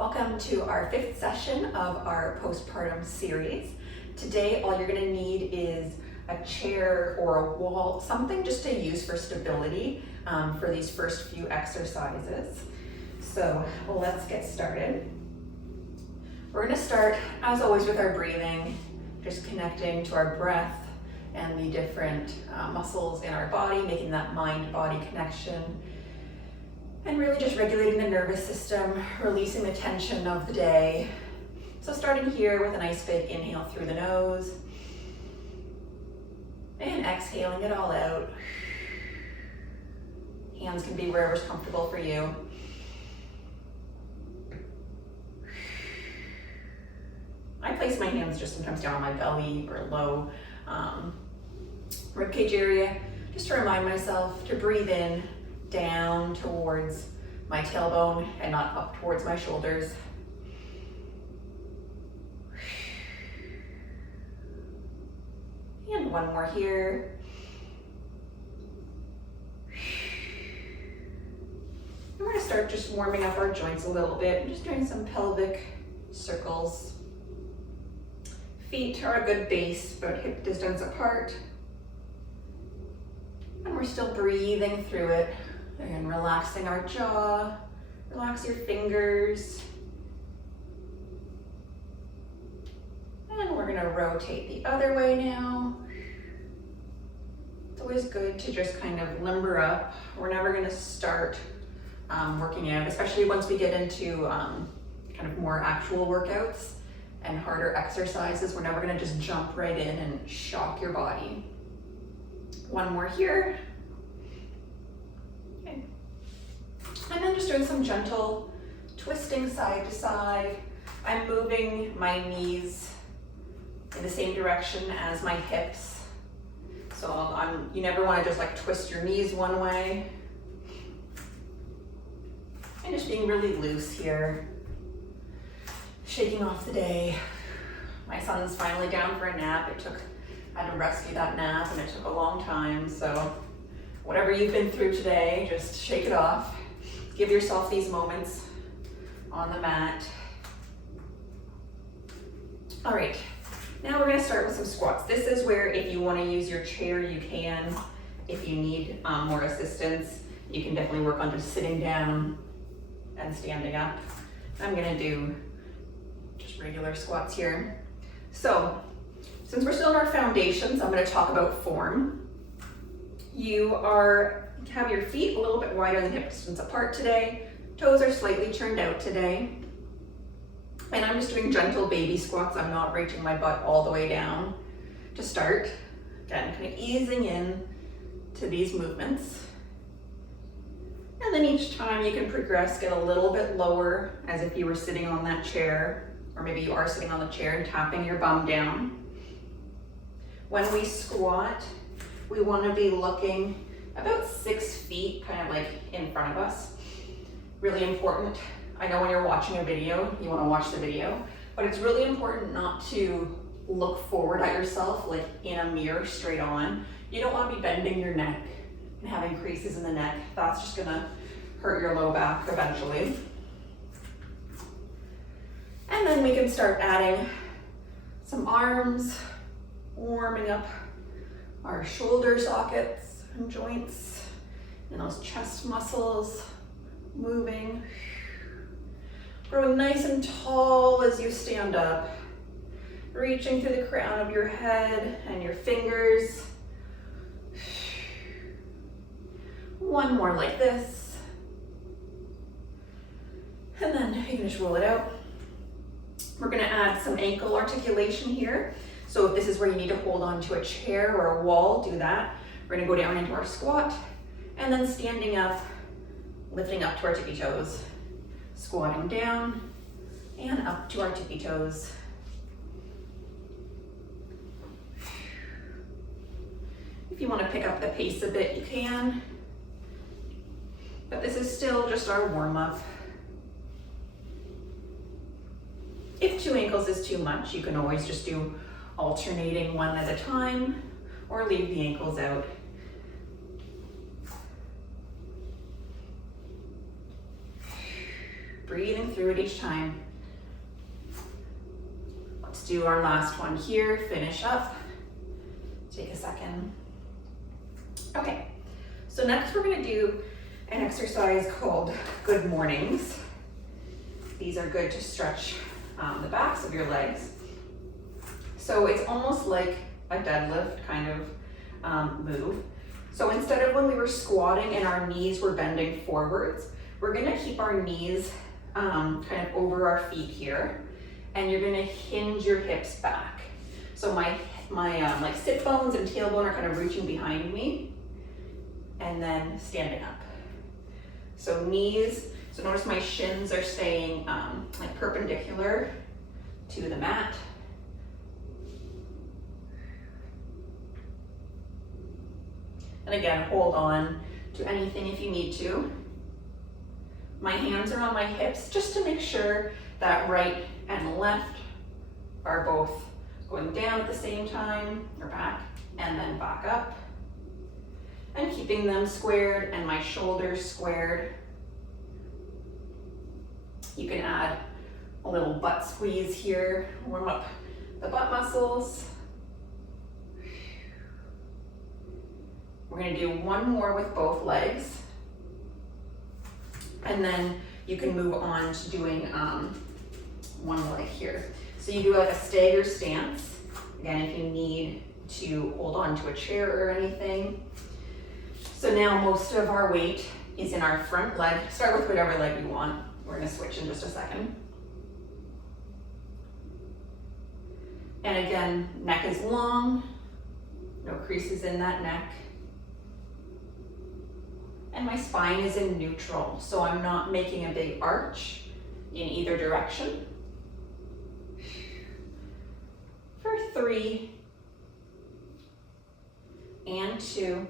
Welcome to our 5th session of our postpartum series. Today, all you're going to need is a chair or a wall, something just to use for stability for these first few exercises. So let's get started. We're going to start, as always, with our breathing, just connecting to our breath and the different muscles in our body, making that mind-body connection. And really just regulating the nervous system, releasing the tension of the day. So starting here with a nice big inhale through the nose. And exhaling it all out. Hands can be wherever's comfortable for you. I place my hands just sometimes down on my belly or low ribcage area, just to remind myself to breathe in down towards my tailbone and not up towards my shoulders. And one more here. And we're going to start just warming up our joints a little bit, just doing some pelvic circles. Feet are a good base, about hip distance apart. And we're still breathing through it. And relaxing our jaw, relax your fingers. And we're gonna rotate the other way now. It's always good to just kind of limber up. We're never gonna start working out, especially once we get into kind of more actual workouts and harder exercises. We're never gonna just jump right in and shock your body. One more here. And then just doing some gentle twisting side to side. I'm moving my knees in the same direction as my hips. So you never want to just like twist your knees one way. And just being really loose here. Shaking off the day. My son's finally down for a nap. I had to rescue that nap and it took a long time. So whatever you've been through today, just shake it off. Give yourself these moments on the mat. All right, now we're gonna start with some squats. This is where if you wanna use your chair, you can. If you need more assistance, you can definitely work on just sitting down and standing up. I'm gonna do just regular squats here. So, since we're still in our foundations, I'm gonna talk about form. You have your feet a little bit wider than hip distance apart today. Toes are slightly turned out today. And I'm just doing gentle baby squats. I'm not reaching my butt all the way down to start. Again, kind of easing in to these movements. And then each time you can progress, get a little bit lower as if you were sitting on that chair, or maybe you are sitting on the chair and tapping your bum down. When we squat, we want to be looking about 6 feet, kind of like in front of us. Really important. I know when you're watching a video, you want to watch the video, but it's really important not to look forward at yourself like in a mirror straight on. You don't want to be bending your neck and having creases in the neck. That's just gonna hurt your low back eventually. And then we can start adding some arms, warming up our shoulder sockets and joints and those chest muscles moving. Growing nice and tall as you stand up. Reaching through the crown of your head and your fingers. One more like this. And then you can just roll it out. We're gonna add some ankle articulation here. So if this is where you need to hold on to a chair or a wall, do that. We're gonna go down into our squat and then standing up, lifting up to our tippy toes. Squatting down and up to our tippy toes. If you wanna pick up the pace a bit, you can. But this is still just our warm up. If 2 ankles is too much, you can always just do alternating one at a time or leave the ankles out. Breathing through through it each time. Let's do our last one here, finish up. Take a second. Okay, so next we're gonna do an exercise called Good Mornings. These are good to stretch the backs of your legs. So it's almost like a deadlift kind of move. So instead of when we were squatting and our knees were bending forwards, we're gonna keep our knees kind of over our feet here, and you're gonna hinge your hips back. So my like sit bones and tailbone are kind of reaching behind me, and then standing up. So knees, so notice my shins are staying like perpendicular to the mat. And again, hold on to anything if you need to. My hands are on my hips just to make sure that right and left are both going down at the same time, or back, and then back up. And keeping them squared and my shoulders squared. You can add a little butt squeeze here, warm up the butt muscles. We're gonna do one more with both legs. And then you can move on to doing one leg here. So you do like a stagger stance. Again, if you need to hold on to a chair or anything. So now most of our weight is in our front leg. Start with whatever leg you want. We're gonna switch in just a second. And again, neck is long, no creases in that neck. And my spine is in neutral, so I'm not making a big arch in either direction. For 3, and 2,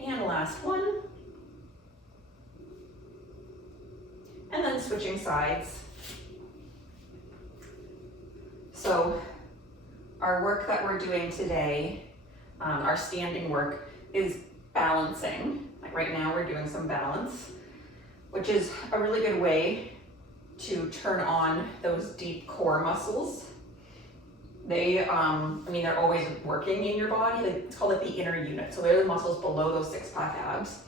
and last one. And then switching sides. So our work that we're doing today, our standing work, is balancing. Like right now we're doing some balance, which is a really good way to turn on those deep core muscles. They, they're always working in your body. It's called like the inner unit. So they're the muscles below those six-pack abs.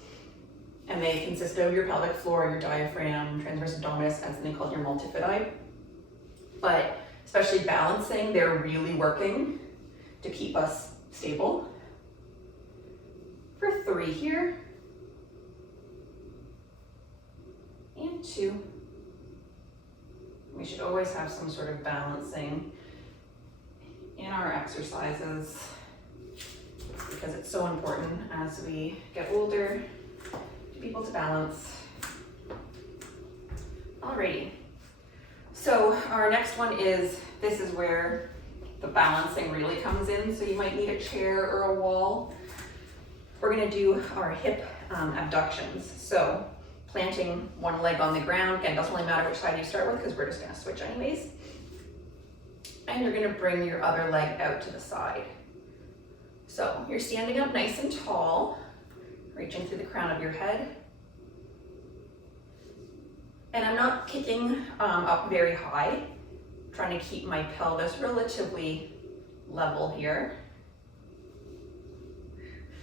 And they consist of your pelvic floor, your diaphragm, transverse abdominis, and something called your multifidi. But especially balancing, they're really working to keep us stable. For 3 here, and 2. We should always have some sort of balancing in our exercises because it's so important as we get older to be able to balance. Alrighty, so our next one is, this is where the balancing really comes in. So you might need a chair or a wall. We're gonna do our hip abductions. So planting one leg on the ground, again, doesn't really matter which side you start with because we're just gonna switch anyways. And you're gonna bring your other leg out to the side. So you're standing up nice and tall, reaching through the crown of your head. And I'm not kicking up very high, trying to keep my pelvis relatively level here.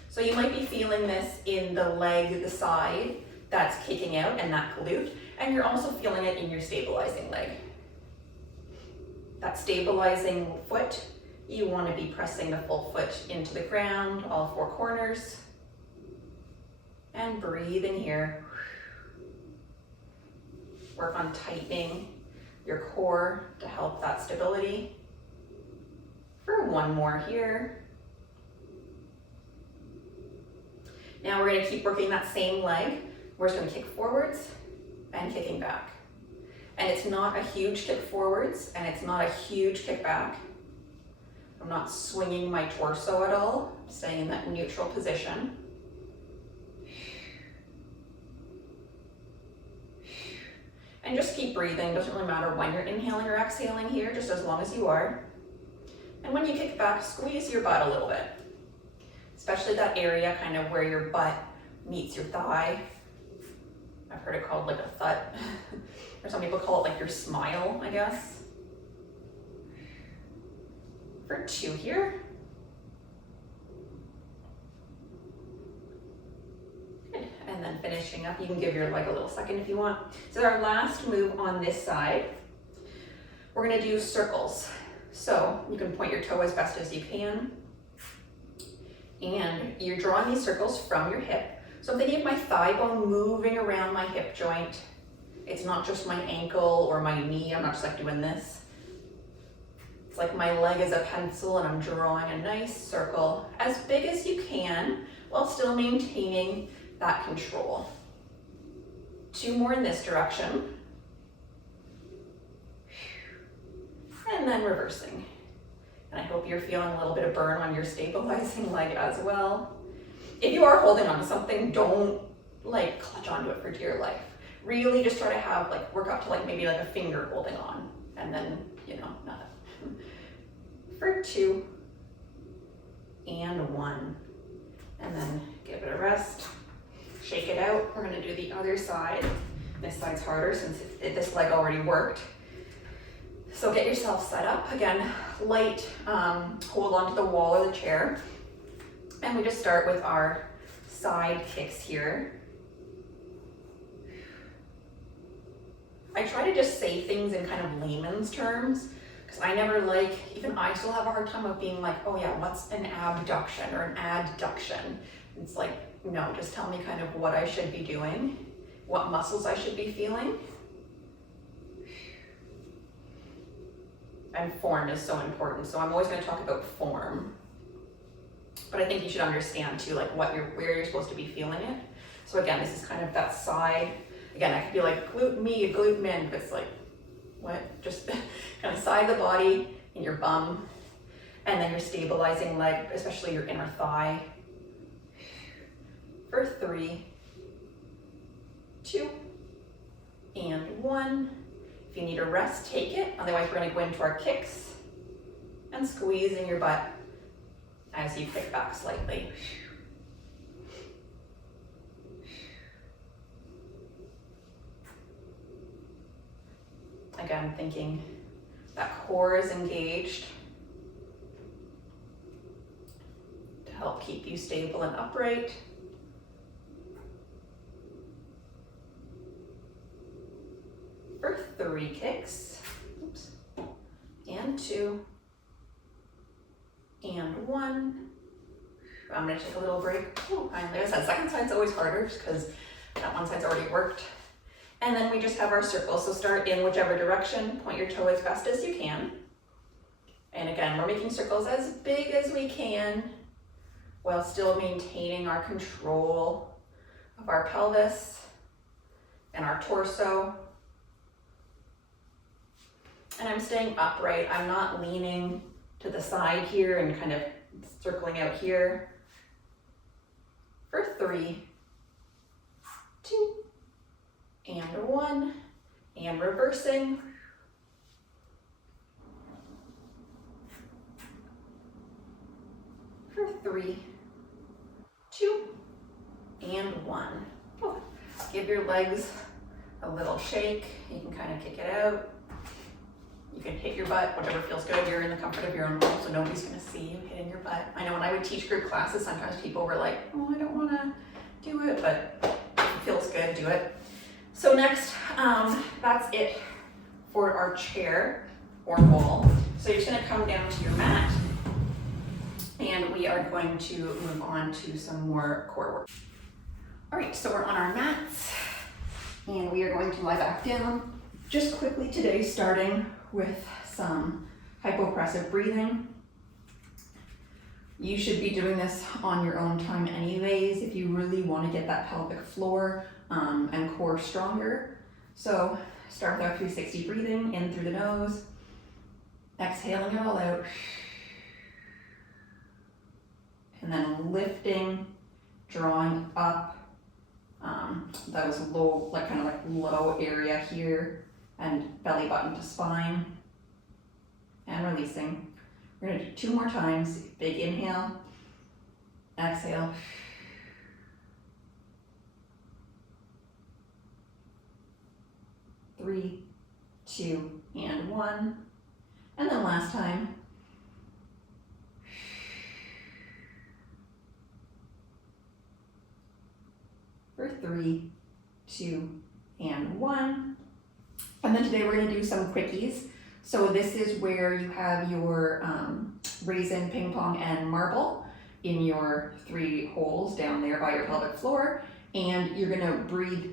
So you might be feeling this in the leg, the side that's kicking out, and that glute, and you're also feeling it in your stabilizing leg. That stabilizing foot, you want to be pressing the full foot into the ground, all 4 corners, and breathe in here. Work on tightening your core to help that stability. For 1 more here. Now we're going to keep working that same leg. We're just going to kick forwards and kicking back. And it's not a huge kick forwards and it's not a huge kick back. I'm not swinging my torso at all. I'm staying in that neutral position. And just keep breathing. Doesn't really matter when you're inhaling or exhaling here, just as long as you are. And when you kick back, squeeze your butt a little bit. Especially that area kind of where your butt meets your thigh. I've heard it called like a thud, or some people call it like your smile, I guess. For 2 here. Good. And then finishing up, you can give your leg a little second if you want. So our last move on this side, we're gonna do circles. So you can point your toe as best as you can. And you're drawing these circles from your hip. So I'm thinking of my thigh bone moving around my hip joint. It's not just my ankle or my knee. I'm not just like doing this. It's like my leg is a pencil and I'm drawing a nice circle as big as you can while still maintaining that control. 2 more in this direction. And then reversing. And I hope you're feeling a little bit of burn on your stabilizing leg as well. If you are holding on to something, don't like clutch onto it for dear life. Really just try to have like, work up to like maybe like a finger holding on, and then, you know, not for 2 and 1. And then give it a rest, shake it out. We're gonna do the other side. This side's harder since this leg already worked. So get yourself set up. Again, light hold onto the wall or the chair. And we just start with our side kicks here. I try to just say things in kind of layman's terms, because I never like, even I still have a hard time of being like, oh yeah, what's an abduction or an adduction? It's like, no, just tell me kind of what I should be doing, what muscles I should be feeling. And form is so important. So I'm always going to talk about form. But I think you should understand too, like where you're supposed to be feeling it. So again, this is kind of that side. Again, I could be like glute me, glute min, but it's like, what? Just kind of side of the body in your bum. And then your stabilizing leg, especially your inner thigh. For 3, 2, and 1. If you need a rest, take it. Otherwise, we're going to go into our kicks and squeezing your butt as you kick back slightly. Again, thinking that core is engaged to help keep you stable and upright. For 3 kicks, oops, and 2, and 1. I'm gonna take a little break. Oh, like I said, second side's always harder just because that one side's already worked. And then we just have our circle. So start in whichever direction, point your toe as fast as you can. And again, we're making circles as big as we can while still maintaining our control of our pelvis and our torso. And I'm staying upright. I'm not leaning to the side here and kind of circling out here. For 3, 2, and 1, and reversing. For 3, 2, and 1. Oh, give your legs a little shake. You can kind of kick it out. You can hit your butt, whatever feels good. You're in the comfort of your own home, so nobody's gonna see you hitting your butt. I know when I would teach group classes, sometimes people were like, oh, I don't wanna do it, but if it feels good, do it. So next, that's it for our chair or wall. So you're just gonna come down to your mat, and we are going to move on to some more core work. All right, so we're on our mats, and we are going to lie back down. Just quickly today, starting with some hypopressive breathing. You should be doing this on your own time anyways if you really want to get that pelvic floor and core stronger. So start with our 360 breathing in through the nose, exhaling it all out, and then lifting, drawing up those low, like kind of like low area here, and belly button to spine, and releasing. We're gonna do 2 more times. Big inhale, exhale, 3, 2, and 1. And then last time. For 3, 2, and 1. And then today we're going to do some quickies. So this is where you have your raisin, ping pong, and marble in your 3 holes down there by your pelvic floor. And you're going to breathe,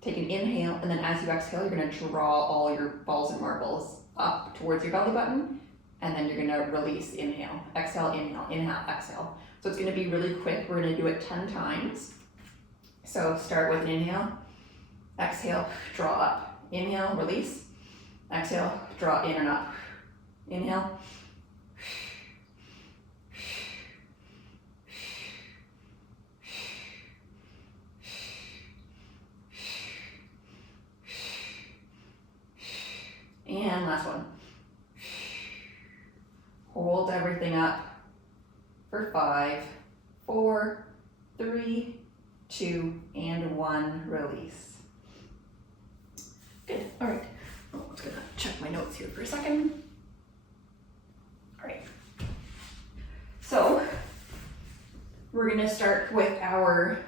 take an inhale, and then as you exhale, you're going to draw all your balls and marbles up towards your belly button. And then you're going to release, inhale, exhale, inhale, exhale. So it's going to be really quick. We're going to do it 10 times. So start with an inhale, exhale, draw up, inhale, release, exhale, draw in and up, inhale, and last one. Hold everything up for 5, 4, 3, 2, and 1, release. Good, all right. I'm just gonna check my notes here for a second. All right. So, we're gonna start with our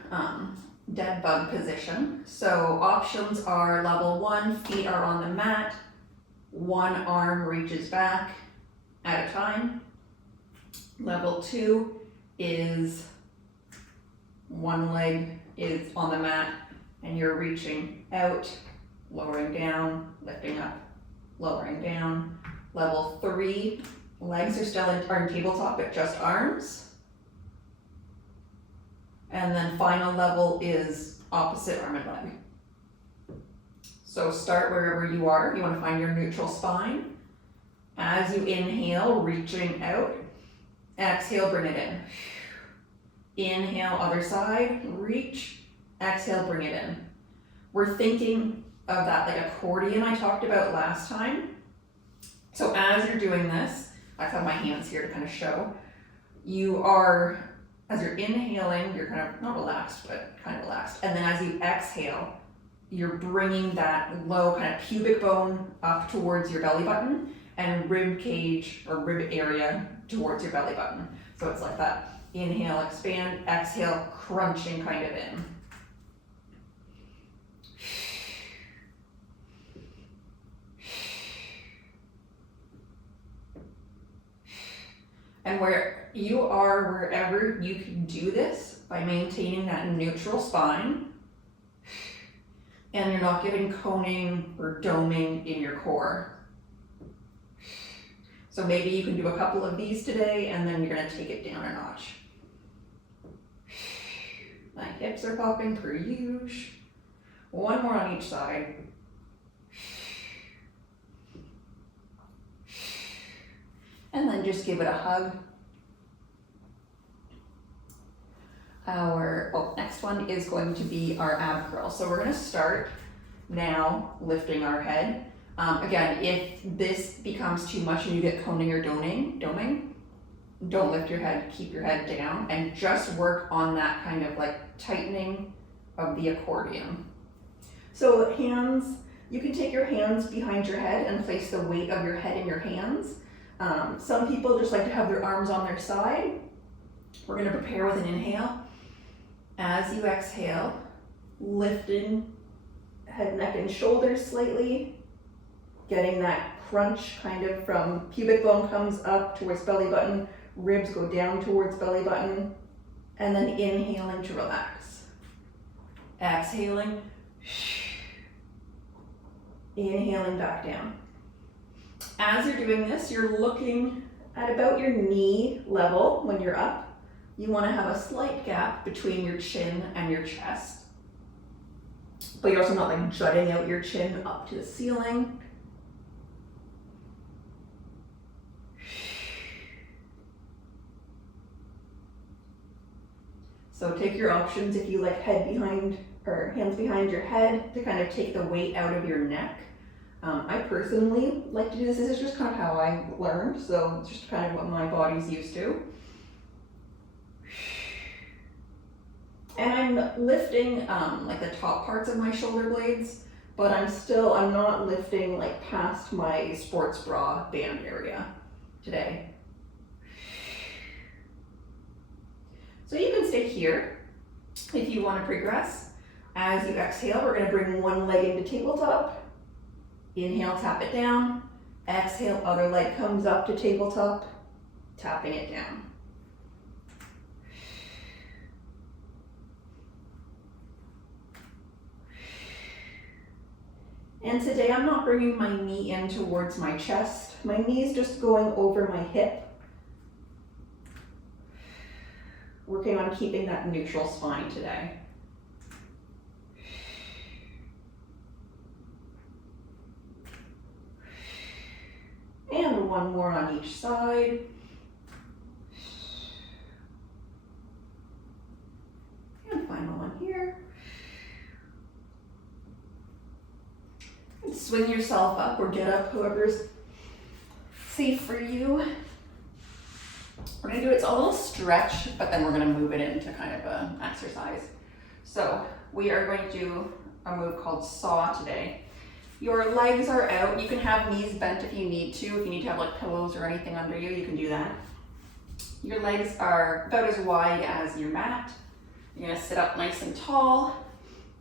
dead bug position. So, options are level 1, feet are on the mat, 1 arm reaches back at a time. Level 2 is 1 leg is on the mat and you're reaching out, lowering down, lifting up, lowering down. Level 3, legs are still in tabletop but just arms. And then final level is opposite arm and leg. So start wherever you are. You want to find your neutral spine. As you inhale, reaching out. Exhale, bring it in. Inhale, other side, reach. Exhale, bring it in. We're thinking of that like accordion I talked about last time. So as you're doing this, I have my hands here to kind of show. You are, as you're inhaling, you're kind of not relaxed, but kind of relaxed. And then as you exhale, you're bringing that low kind of pubic bone up towards your belly button and rib cage or rib area towards your belly button. So it's like that. Inhale, expand, exhale, crunching kind of in. And where you are, wherever you can do this by maintaining that neutral spine, and you're not getting coning or doming in your core. So maybe you can do a couple of these today and then you're gonna take it down a notch. My hips are popping per usual. 1 more on each side. And then just give it a hug. Our next one is going to be our ab curl. So we're going to start now lifting our head. Again, if this becomes too much and you get coning or doming, don't lift your head, keep your head down and just work on that kind of like tightening of the accordion. So hands, you can take your hands behind your head and place the weight of your head in your hands. Some people just like to have their arms on their side. We're going to prepare with an inhale. As you exhale, lifting head, neck, and shoulders slightly, getting that crunch kind of from pubic bone comes up towards belly button, ribs go down towards belly button, and then inhaling to relax. Exhaling, inhaling back down. As you're doing this, you're looking at about your knee level when you're up. You want to have a slight gap between your chin and your chest, but you're also not like jutting out your chin up to the ceiling. So take your options if you like head behind or hands behind your head to kind of take the weight out of your neck. I personally like to do this. This is just kind of how I learned, so it's just kind of what my body's used to. And I'm lifting like the top parts of my shoulder blades. but I'm not lifting like past my sports bra band area today. So you can stay here if you want to progress. As you exhale, we're going to bring one leg into tabletop. Inhale, tap it down. Exhale, other leg comes up to tabletop, tapping it down. And today I'm not bringing my knee in towards my chest. My knee's just going over my hip. Working on keeping that neutral spine today. And one more on each side. And final one here. And swing yourself up or get up, whoever's safe for you. We're gonna do it's a little stretch, but then we're gonna move it into kind of an exercise. So we are going to do a move called saw today. Your legs are out. You can have knees bent if you need to. If you need to have like pillows or anything under you, you can do that. Your legs are about as wide as your mat. You're gonna sit up nice and tall,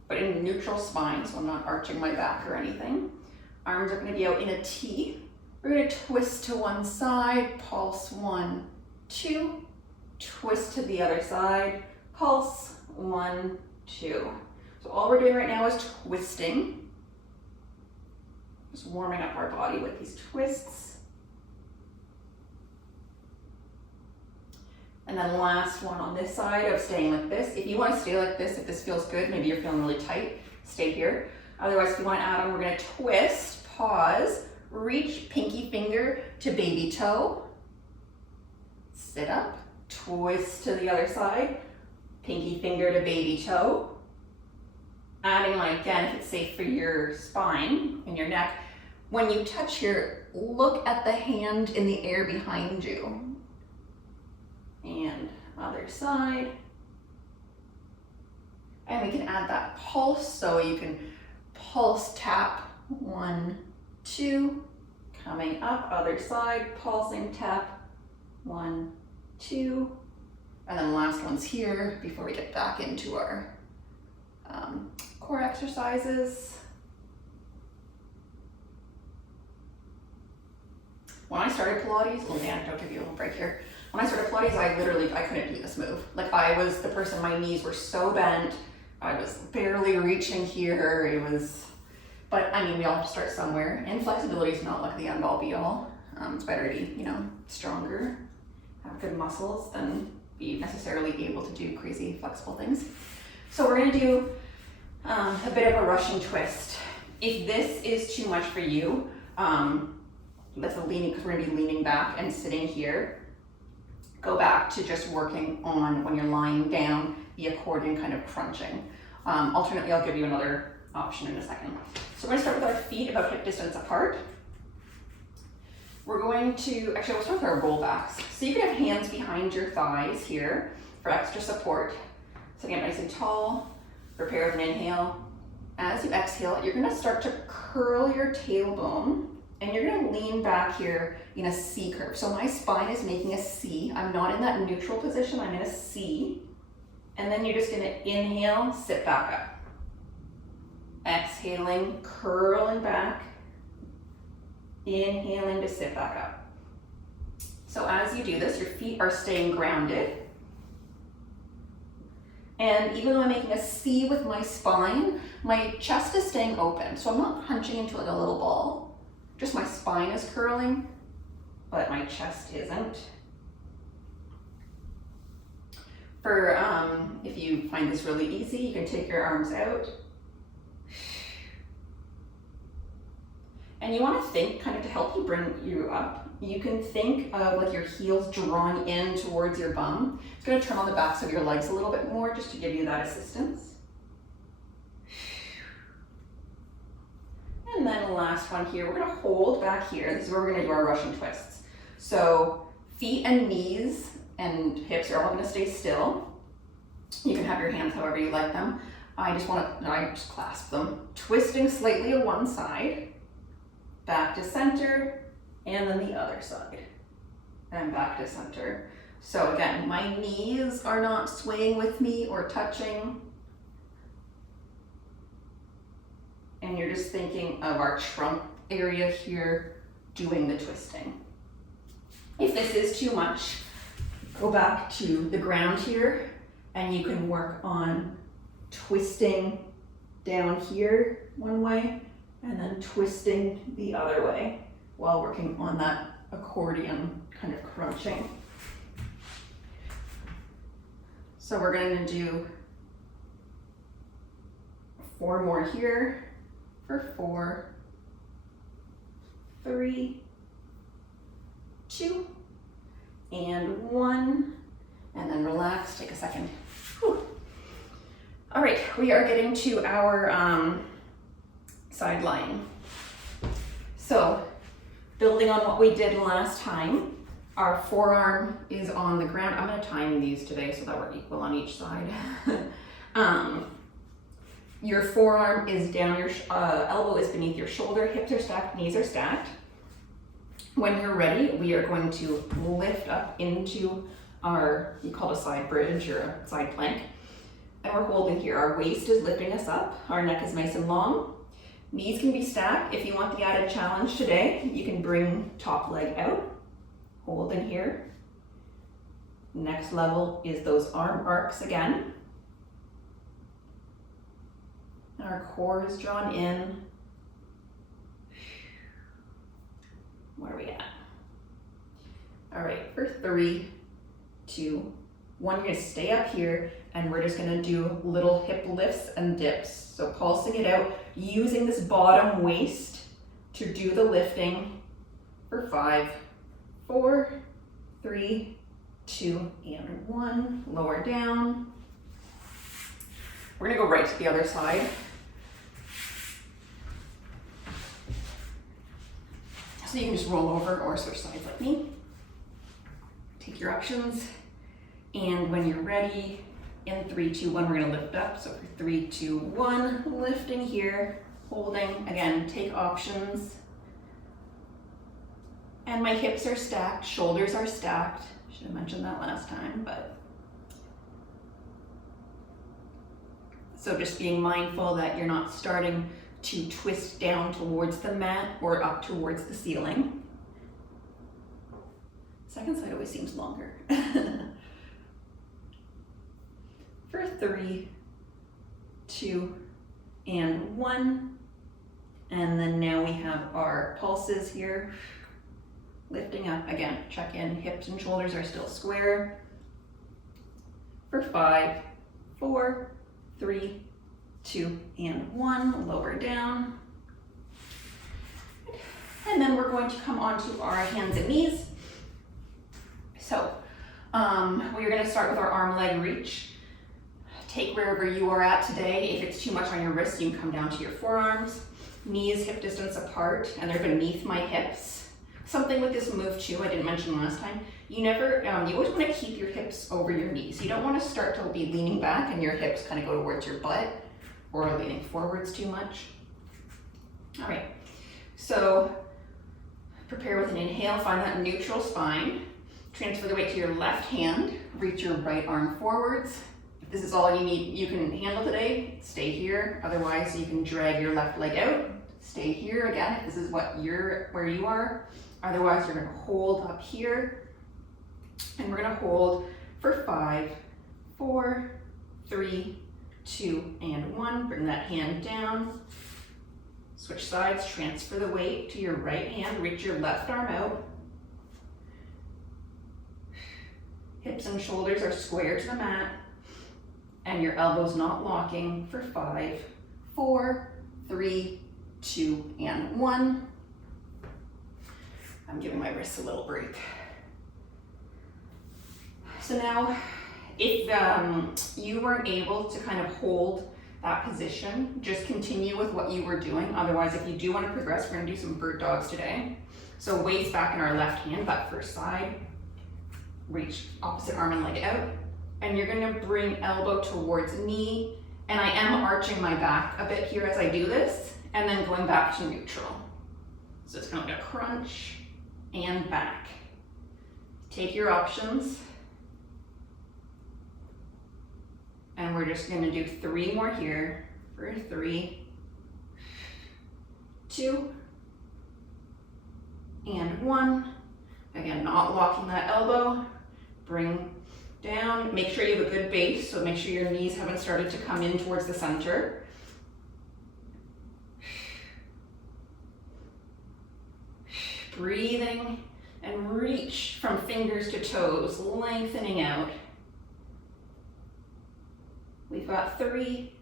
but in a neutral spine, so I'm not arching my back or anything. Arms are gonna be out in a T. We're gonna twist to one side, pulse 1, 2, twist to the other side, pulse 1, 2. So all we're doing right now is twisting. Just warming up our body with these twists. And then last one on this side of staying like this. If you want to stay like this, if this feels good, maybe you're feeling really tight, stay here. Otherwise, if you want to add on, we're going to twist, pause, reach pinky finger to baby toe. Sit up, twist to the other side, pinky finger to baby toe. Adding on again if it's safe for your spine and your neck. When you touch here, look at the hand in the air behind you. And other side. And we can add that pulse, so you can pulse tap 1, 2, coming up, other side, pulsing tap 1, 2, and then last one's here before we get back into our core exercises. When I started Pilates, little anecdote, give you a little break here. When I started Pilates, I couldn't do this move. Like I was the person, my knees were so bent, I was barely reaching here. But I mean, we all have to start somewhere, and flexibility is not like the end all be all. It's better to be, stronger, have good muscles than be necessarily able to do crazy flexible things. So we're gonna do a bit of a Russian twist. If this is too much for you, that's a leaning, because we're gonna be leaning back and sitting here. Go back to just working on when you're lying down, the accordion kind of crunching. Alternately, I'll give you another option in a second. So we're gonna start with our feet about hip distance apart. We're going to, actually we'll start with our rollbacks. So you can have hands behind your thighs here for extra support. Sitting up nice and tall, prepare with an inhale. As you exhale, you're gonna start to curl your tailbone, and you're gonna lean back here in a C curve. So my spine is making a C. I'm not in that neutral position, I'm in a C. And then you're just gonna inhale, sit back up. Exhaling, curling back. Inhaling to sit back up. So as you do this, your feet are staying grounded. And even though I'm making a C with my spine, my chest is staying open. So I'm not hunching into like a little ball. Just my spine is curling, but my chest isn't. If you find this really easy, you can take your arms out. And you want to think, kind of to help you bring you up, you can think of like your heels drawn in towards your bum. It's going to turn on the backs of your legs a little bit more just to give you that assistance. And then the last one here, we're going to hold back here. This is where we're going to do our Russian twists. So feet and knees and hips are all going to stay still. You can have your hands however you like them. I just clasp them, twisting slightly to one side, back to center, and then the other side, and back to center. So again, my knees are not swaying with me or touching. And you're just thinking of our trunk area here doing the twisting. If this is too much, go back to the ground here and you can work on twisting down here one way and then twisting the other way while working on that accordion kind of crunching. So we're going to do 4 more here for 4, 3, 2, and 1, and then relax, take a second. Whew. All right, we are getting to our side lying. So building on what we did last time, our forearm is on the ground. I'm gonna time these today so that we're equal on each side. Your forearm is down, your elbow is beneath your shoulder, hips are stacked, knees are stacked. When you're ready, we are going to lift up into our, we call it a side bridge or a side plank. And we're holding here. Our waist is lifting us up. Our neck is nice and long. Knees can be stacked. If you want the added challenge today, you can bring top leg out, hold in here. Next level is those arm arcs again. And our core is drawn in. Where are we at? All right, for 3, 2, 1, you're gonna stay up here and we're just gonna do little hip lifts and dips. So pulsing it out, using this bottom waist to do the lifting for 5, 4, 3, 2, and 1. Lower down. We're gonna go right to the other side. So you can just roll over or switch sides like me. Take your options. And when you're ready, in 3, 2, 1, we're gonna lift up. So for 3, 2, 1, lifting here, holding. Again, take options. And my hips are stacked, shoulders are stacked. Should have mentioned that last time, but. So just being mindful that you're not starting to twist down towards the mat or up towards the ceiling. Second side always seems longer. For 3, 2, and 1. And then now we have our pulses here. Lifting up, again, check in, hips and shoulders are still square. For 5, 4, 3, 2, and 1, lower down. And then we're going to come onto our hands and knees. So we're gonna start with our arm leg reach. Take wherever you are at today. If it's too much on your wrists, you can come down to your forearms. Knees hip distance apart, and they're beneath my hips. Something with this move too, I didn't mention last time, you always wanna keep your hips over your knees. You don't wanna start to be leaning back and your hips kind of go towards your butt or leaning forwards too much. All right, so prepare with an inhale, find that neutral spine. Transfer the weight to your left hand, reach your right arm forwards. If this is all you need, you can handle today, stay here. Otherwise, you can drag your left leg out, stay here again if this is where you are. Otherwise, you're gonna hold up here. And we're gonna hold for 5, 4, 3, 2, and 1. Bring that hand down. Switch sides, transfer the weight to your right hand, reach your left arm out. Hips and shoulders are square to the mat, and your elbows not locking for 5, 4, 3, 2, and 1. I'm giving my wrists a little break. So now, if you weren't able to kind of hold that position, just continue with what you were doing. Otherwise, if you do want to progress, we're going to do some bird dogs today. So weights back in our left hand, that first side. Reach opposite arm and leg out. And you're going to bring elbow towards knee And I am arching my back a bit here as I do this, and then going back to neutral. So it's kind of like a crunch and back. Take your options. And we're just gonna do 3 more here for 3, 2, and 1. Again, not locking that elbow. Bring down, make sure you have a good base, so make sure your knees haven't started to come in towards the center. Breathing and reach from fingers to toes, lengthening out. We've got 3,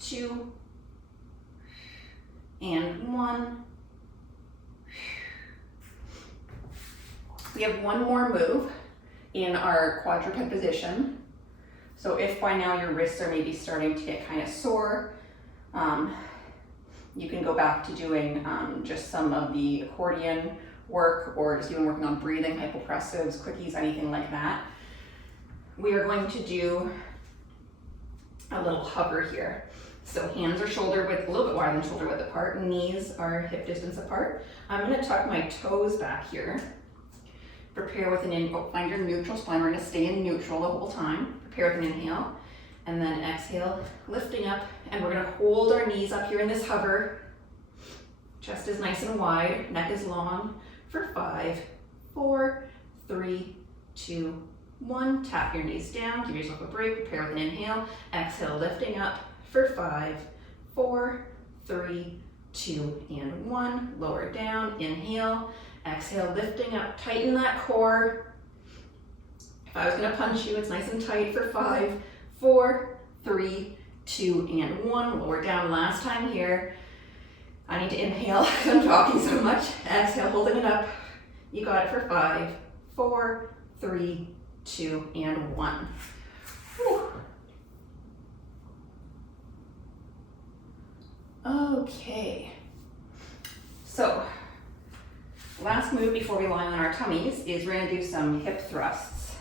2, and 1. We have one more move in our quadruped position. So if by now your wrists are maybe starting to get kind of sore, you can go back to doing just some of the accordion work, or just even working on breathing, hypopressives, quickies, anything like that. We are going to do a little hover here. So hands are shoulder width, a little bit wider than shoulder width apart, knees are hip distance apart. I'm gonna tuck my toes back here. Prepare with an inhale, find your neutral spine. We're gonna stay in neutral the whole time. Prepare with an inhale, and then exhale, lifting up, and we're gonna hold our knees up here in this hover. Chest is nice and wide, neck is long, for 5, 4, 3, 2, 1. Tap your knees down, give yourself a break, prepare with an inhale, exhale, lifting up, for 5, 4, 3, 2, and 1. Lower down, inhale, exhale, lifting up, tighten that core. If I was gonna punch you, it's nice and tight for 5, 4, 3, 2, and 1. Lower down, last time here. I need to inhale because I'm talking so much. Exhale, holding it up. You got it for 5, 4, 3, 2, and 1. Whew. Okay. So, last move before we lie on our tummies is we're gonna do some hip thrusts.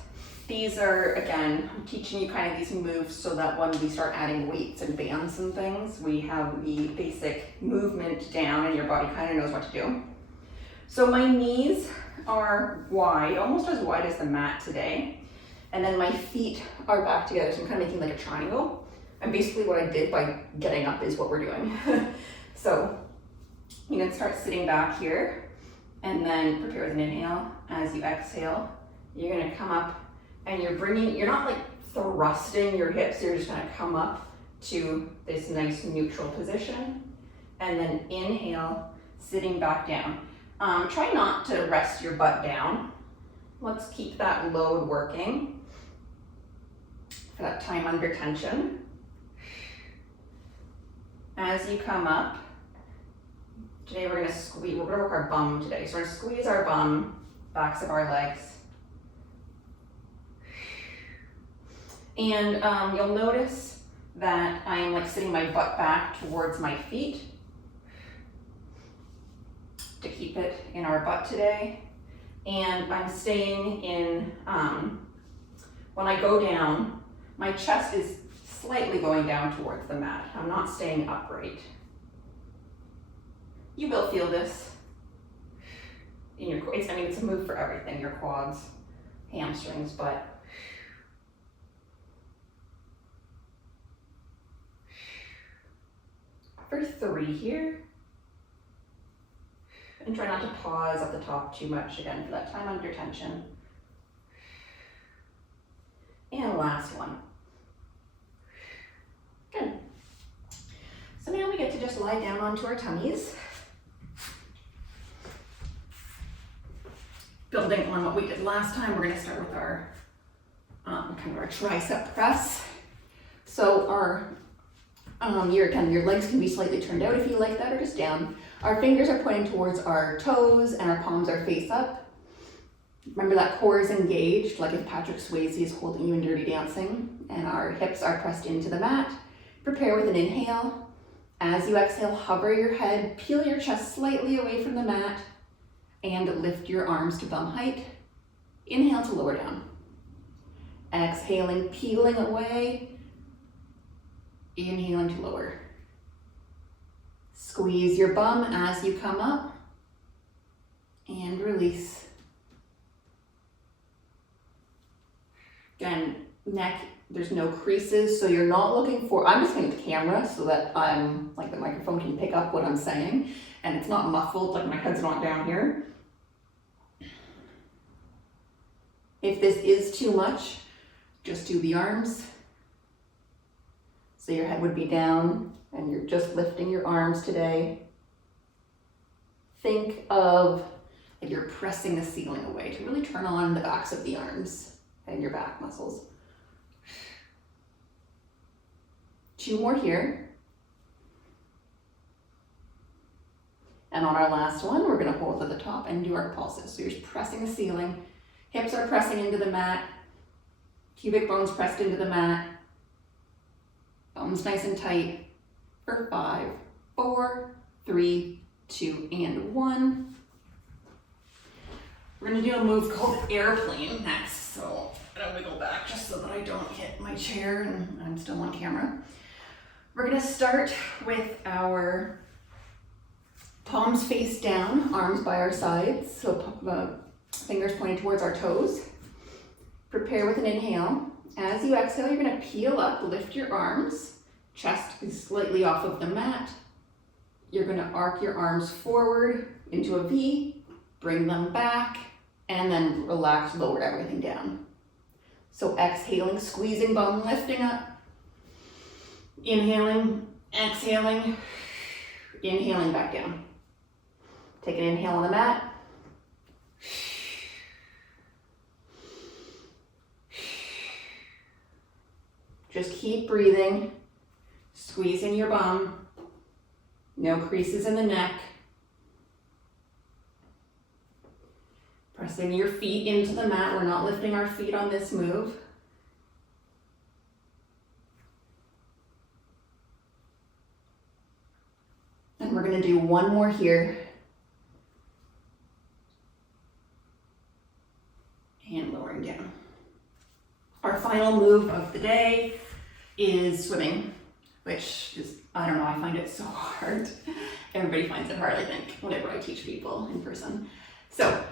These are, again, I'm teaching you kind of these moves so that when we start adding weights and bands and things, we have the basic movement down and your body kind of knows what to do. So my knees are wide, almost as wide as the mat today. And then my feet are back together, so I'm kind of making like a triangle. And basically what I did by getting up is what we're doing. So you can start sitting back here and then prepare with an inhale. As you exhale, you're gonna come up and you're not like thrusting your hips, you're just gonna come up to this nice neutral position. And then inhale, sitting back down. Try not to rest your butt down. Let's keep that load working for that time under tension. As you come up, today we're gonna squeeze, we're gonna work our bum today. So we're gonna squeeze our bum, backs of our legs. And you'll notice that I am like sitting my butt back towards my feet to keep it in our butt today. And I'm staying in, when I go down, my chest is slightly going down towards the mat. I'm not staying upright. You will feel this in your, it's a move for everything, your quads, hamstrings, butt. For 3 here. And try not to pause at the top too much, again, for that time under tension. And last one. Good. So now we get to just lie down onto our tummies. Building on what we did last time, we're gonna start with our kind of our tricep press. So our your legs can be slightly turned out if you like that, or just down. Our fingers are pointing towards our toes and our palms are face up. Remember that core is engaged, like if Patrick Swayze is holding you in Dirty Dancing, and our hips are pressed into the mat. Prepare with an inhale. As you exhale, hover your head, peel your chest slightly away from the mat, and lift your arms to bum height. Inhale to lower down. Exhaling, peeling away, Inhaling to lower. Squeeze your bum as you come up and release. Again, neck, there's no creases, so you're not looking for, I'm just looking at the camera so that I'm, like the microphone can pick up what I'm saying and it's not muffled, like my head's not down here. If this is too much, just do the arms. So your head would be down and you're just lifting your arms today. Think of like you're pressing the ceiling away to really turn on the backs of the arms and your back muscles. 2 more here. And on our last one, we're gonna hold at the top and do our pulses. So you're just pressing the ceiling, hips are pressing into the mat, pubic bones pressed into the mat, thumbs nice and tight for 5, 4, 3, 2, and 1. We're gonna do a move called airplane next. So I'm gonna wiggle back just so that I don't hit my chair and I'm still on camera. We're gonna start with our palms face down, arms by our sides, so fingers pointing towards our toes. Prepare with an inhale. As you exhale, you're gonna peel up, lift your arms, chest is slightly off of the mat. You're gonna arc your arms forward into a V, bring them back, and then relax, lower everything down. So exhaling, squeezing bum, lifting up. Inhaling, exhaling, inhaling back down. Take an inhale on the mat. Just keep breathing, squeezing your bum, no creases in the neck. Pressing your feet into the mat, we're not lifting our feet on this move. And we're gonna do one more here. And lowering down. Our final move of the day is swimming, which is, I don't know, I find it so hard. Everybody finds it hard, I think, whenever I teach people in person. So,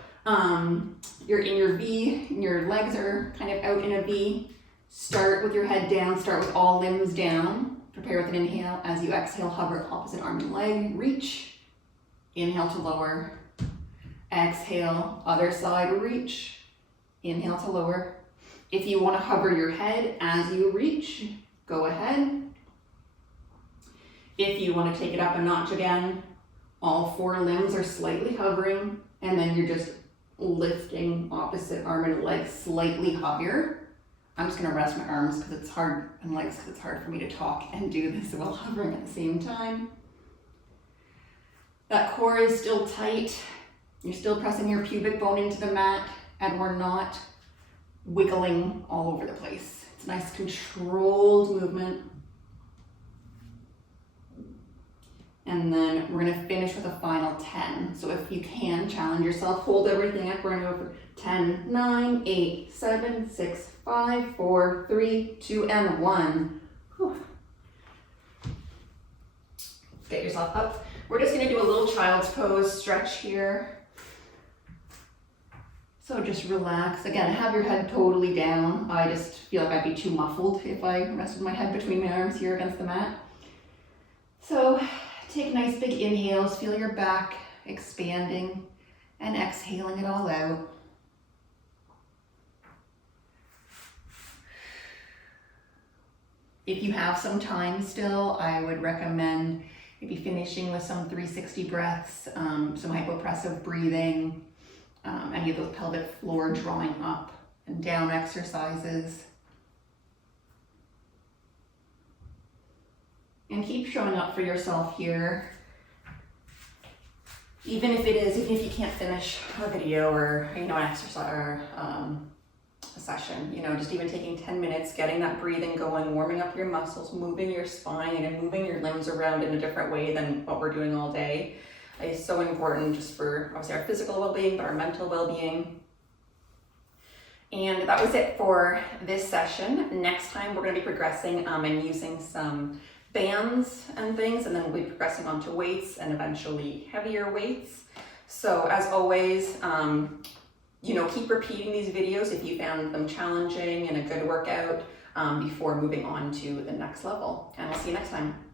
you're in your V, your legs are kind of out in a V. Start with your head down, start with all limbs down. Prepare with an inhale. As you exhale, hover opposite arm and leg, reach. Inhale to lower. Exhale, other side, reach. Inhale to lower. If you want to hover your head as you reach, go ahead. If you want to take it up a notch again, all 4 limbs are slightly hovering, and then you're just lifting opposite arm and leg slightly higher. I'm just gonna rest my arms because it's hard, and legs because it's hard for me to talk and do this while hovering at the same time. That core is still tight. You're still pressing your pubic bone into the mat, and we're not wiggling all over the place. It's a nice controlled movement. And then we're gonna finish with a final 10. So if you can, challenge yourself, hold everything up, we're gonna go for 10, 9, 8, 7, 6, 5, 4, 3, 2, and 1. Whew. Get yourself up. We're just gonna do a little child's pose stretch here. So just relax. Again, have your head totally down. I just feel like I'd be too muffled if I rested my head between my arms here against the mat. So take nice big inhales, feel your back expanding, and exhaling it all out. If you have some time still, I would recommend maybe finishing with some 360 breaths, some hypopressive breathing, any of those pelvic floor drawing up and down exercises. And keep showing up for yourself here. Even if you can't finish a video or, an exercise or a session, just even taking 10 minutes, getting that breathing going, warming up your muscles, moving your spine and moving your limbs around in a different way than what we're doing all day is so important just for obviously our physical well-being, but our mental well-being. And that was it for this session. Next time we're going to be progressing and using some bands and things, and then we'll be progressing on to weights and eventually heavier weights. So as always, keep repeating these videos if you found them challenging and a good workout before moving on to the next level. And I'll see you next time.